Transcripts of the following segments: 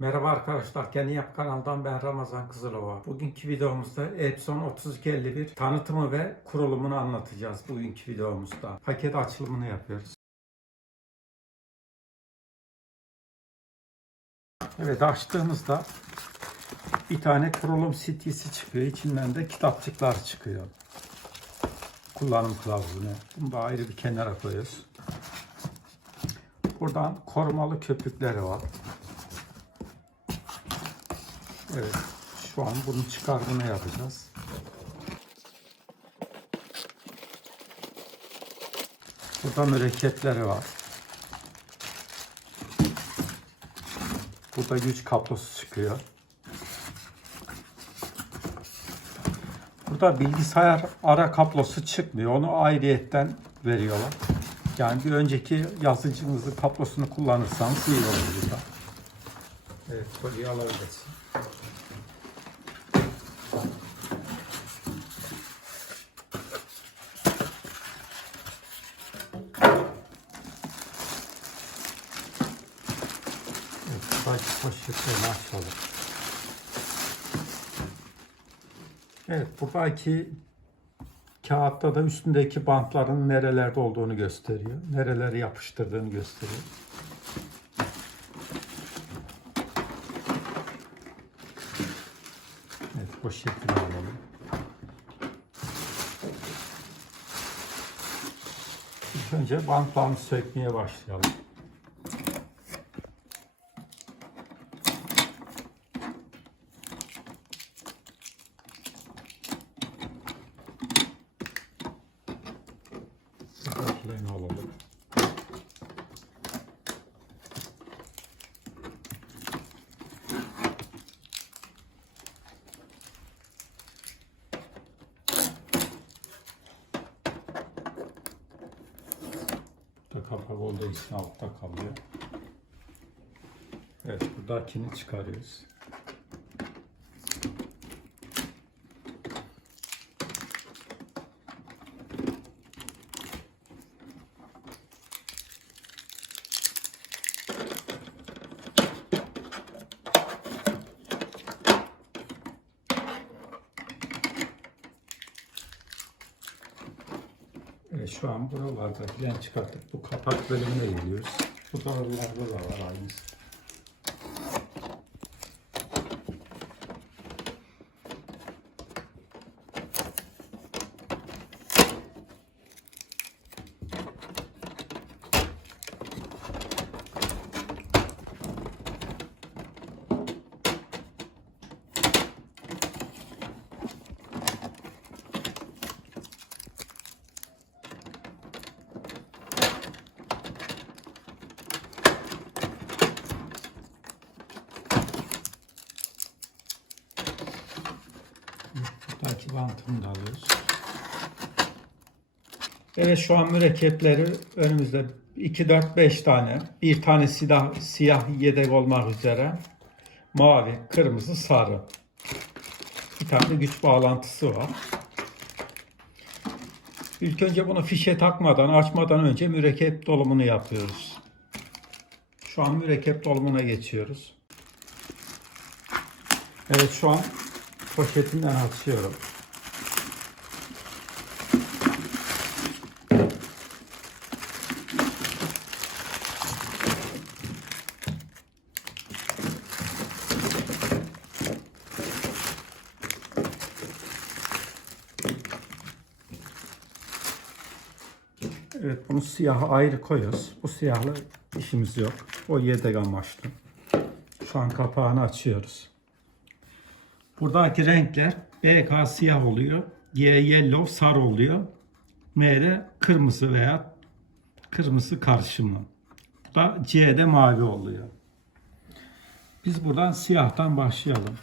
Merhaba arkadaşlar, Kendi Yap kanalından ben Ramazan Kızılova. Bugünkü videomuzda Epson 3251 tanıtımı ve kurulumunu anlatacağız bugünkü videomuzda. Paket açılımını yapıyoruz. Evet açtığımızda bir tane kurulum CT'si çıkıyor. İçinden de kitapçıklar çıkıyor. Kullanım kılavuzunu. Bunu da ayrı bir kenara koyuyoruz. Buradan korumalı köpükleri var. Evet. Şu an bunun çıkarımını yapacağız. Burada mürekkepleri var. Burada güç kablosu çıkıyor. Burada bilgisayar ara kablosu çıkmıyor. Onu ayrıyetten veriyorlar. Yani bir önceki yazıcınızın kablosunu kullanırsanız iyi olur burada. Evet, kolyeyi alabilirsin. Evet, poşetlerini açalım. Evet, buradaki kağıtta da üstündeki bantların nerelerde olduğunu gösteriyor. Nereleri yapıştırdığını gösteriyor. Evet, poşetini alalım. İlk önce bantlarını sökmeye başlayalım. Buradakilerini alalım. Burada kapak olduğu için altta kalıyor. Evet, buradakini çıkarıyoruz. Evet, şu an buralardakilerini çıkarttık. Bu kapak bölümüne geliyoruz. Bu oralarda da var aynısı. Alıyoruz. Evet şu an mürekkepleri önümüzde 2, 4, 5 tane. Bir tane siyah, siyah yedek olmak üzere. Mavi, kırmızı, sarı. Bir tane güç bağlantısı var. İlk önce bunu fişe takmadan, açmadan önce mürekkep dolumunu yapıyoruz. Şu an mürekkep dolumuna geçiyoruz. Evet şu an poşetinden açıyorum. Evet bunu siyahı ayrı koyuyoruz. Bu siyahla işimiz yok. O yedek amaçlı. Şu an kapağını açıyoruz. Buradaki renkler BK siyah oluyor. G yellow sarı oluyor. M de kırmızı veya kırmızı karışımı. Bu da C'de mavi oluyor. Biz buradan siyahtan başlayalım.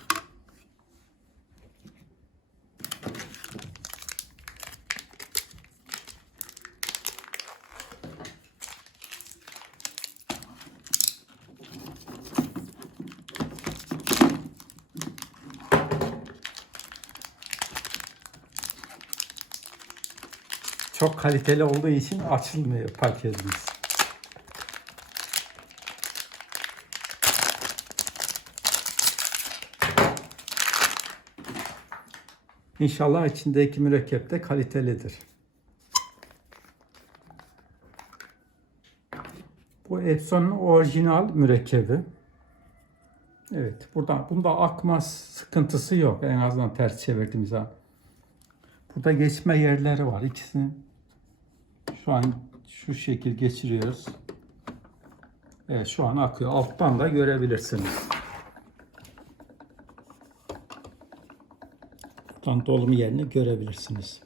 çok kaliteli olduğu için açılmıyor paketimiz. İnşallah içindeki mürekkep de kalitelidir. Bu Epson'un orijinal mürekkebi. Evet, buradan bunda akma sıkıntısı yok en azından ters çevirdiğimiz zaman. Burada geçme yerleri var. İkisini şu an şu şekil geçiriyoruz. Evet, şu an akıyor. Alttan da görebilirsiniz. Alttan dolum yerini görebilirsiniz.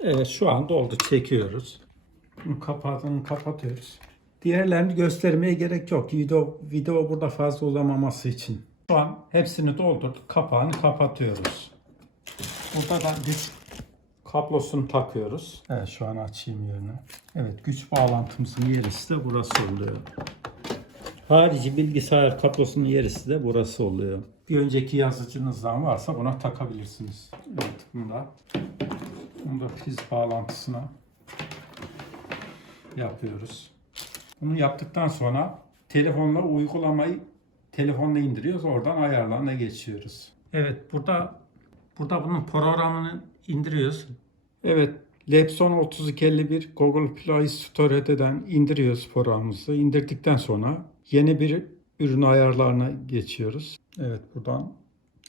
Evet şu an doldu çekiyoruz. Bunu kapatını kapatıyoruz. Diğerlerini göstermeye gerek yok. Video, video burada fazla uzamaması için. Şu an hepsini doldurduk. Kapağını kapatıyoruz. Burada da güç kablosunu takıyoruz. Evet şu an açayım yerini. Evet güç bağlantımızın yerisi de burası oluyor. Harici bilgisayar kablosunun yerisi de burası oluyor. Bir önceki yazıcınızdan varsa buna takabilirsiniz. Evet bunda. Bunda priz bağlantısına yapıyoruz. Bunu yaptıktan sonra telefonla uygulamayı telefonla indiriyoruz. Oradan ayarlarına geçiyoruz. Evet burada burada bunun programını indiriyoruz. Evet Lepson 3251 Google Play Store'den indiriyoruz programımızı. İndirdikten sonra yeni bir ürün ayarlarına geçiyoruz. Evet buradan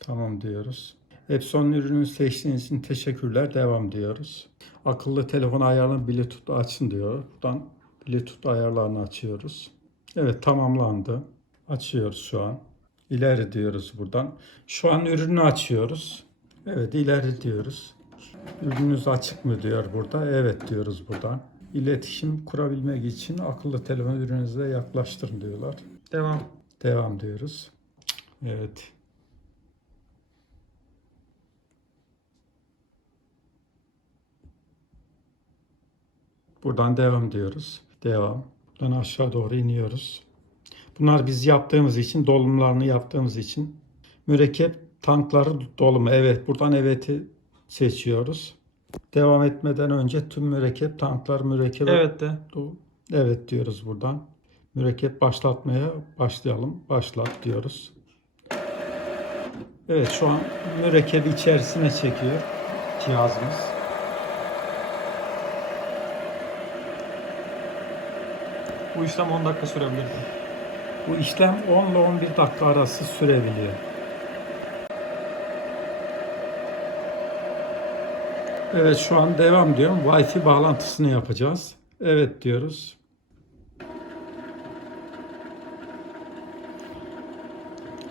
tamam diyoruz. Epson ürünü seçtiğiniz için teşekkürler. Devam diyoruz. Akıllı telefon ayarını Bluetooth açın diyor. Buradan Bluetooth ayarlarını açıyoruz. Evet tamamlandı. Açıyoruz şu an. İleri diyoruz buradan. Şu an ürünü açıyoruz. Evet ileri diyoruz. Ürününüz açık mı diyor burada. Evet diyoruz buradan. İletişim kurabilmek için akıllı telefon ürününüze yaklaştırın diyorlar. Devam. Devam diyoruz. Evet. Buradan devam diyoruz. Devam. Buradan aşağı doğru iniyoruz. Bunlar biz yaptığımız için, dolumlarını yaptığımız için mürekkep tankları dolumu. Evet, buradan evet'i seçiyoruz. Devam etmeden önce tüm mürekkep tanklar mürekkep Evet de. Evet diyoruz buradan. Mürekkep başlatmaya başlayalım. Başlat diyoruz. Evet şu an mürekkebi içerisine çekiyor cihazımız. Bu işlem 10 dakika sürebilirdi. Bu işlem 10 ile 11 dakika arası sürebiliyor. Evet şu an devam diyorum. Wi-Fi bağlantısını yapacağız. Evet diyoruz.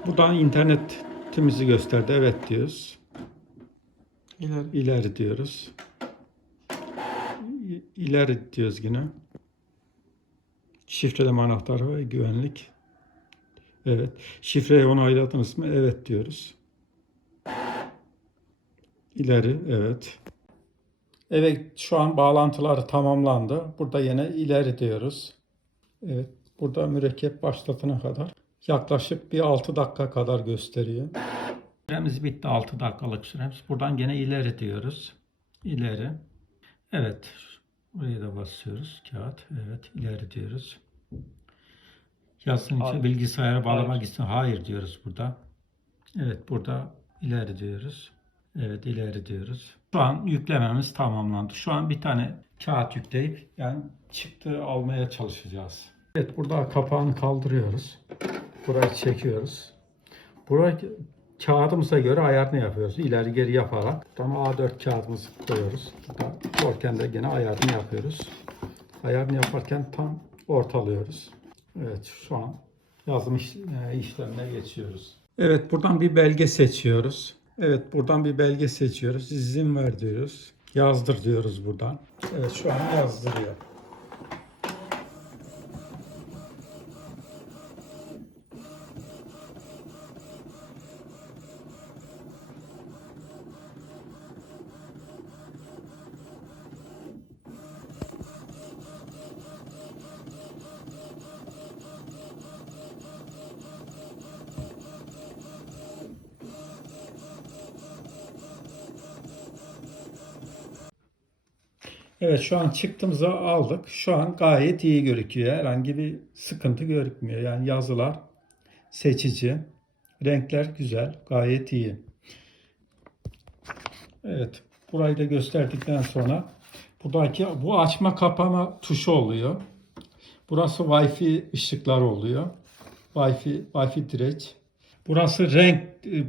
Buradan internetimizi gösterdi. Evet diyoruz. İleri. İleri diyoruz. İleri diyoruz yine. Şifreleme anahtarı ve güvenlik. Evet. Şifreyi onayladınız mı? Evet diyoruz. İleri, evet. Evet, şu an bağlantıları tamamlandı. Burada yine ileri diyoruz. Evet, burada mürekkep başlatana kadar yaklaşık bir 6 dakika kadar gösteriyor. Süremiz bitti 6 dakikalık süremiz. Buradan gene ileri diyoruz. İleri. Evet. Buraya da basıyoruz. Kağıt. Evet. ileri diyoruz. Yazsın için bilgisayara bağlamak Hayır. için hayır diyoruz burada. Evet burada ileri diyoruz. Evet ileri diyoruz. Şu an yüklememiz tamamlandı. Şu an bir tane kağıt yükleyip yani çıktı almaya çalışacağız. Evet burada kapağını kaldırıyoruz. Burayı çekiyoruz. Buraya kağıdımıza göre ayarını yapıyoruz. İleri geri yaparak. Buradan A4 kağıdımızı koyuyoruz. Burada korken de gene ayarını yapıyoruz. Ayarını yaparken tam ortalıyoruz. Evet şu an yazım iş- e, işlemine geçiyoruz. Evet buradan bir belge seçiyoruz. Evet buradan bir belge seçiyoruz. İzin ver diyoruz. Yazdır diyoruz buradan. Evet şu an yazdırıyor. Evet şu an çıktığımızı aldık. Şu an gayet iyi gözüküyor. Herhangi bir sıkıntı görükmüyor. Yani yazılar seçici. Renkler güzel. Gayet iyi. Evet. Burayı da gösterdikten sonra buradaki bu açma kapama tuşu oluyor. Burası Wi-Fi ışıklar oluyor. Wi-Fi, Wi-Fi direç. Burası renk,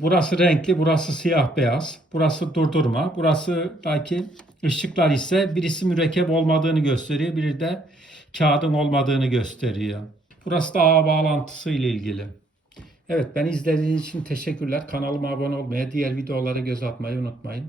burası renkli, burası siyah beyaz. Burası durdurma. Burası belki ışıklar ise birisi mürekkep olmadığını gösteriyor, biri de kağıdın olmadığını gösteriyor. Burası da ağ bağlantısı ile ilgili. Evet, ben izlediğiniz için teşekkürler. Kanalıma abone olmayı, diğer videolara göz atmayı unutmayın.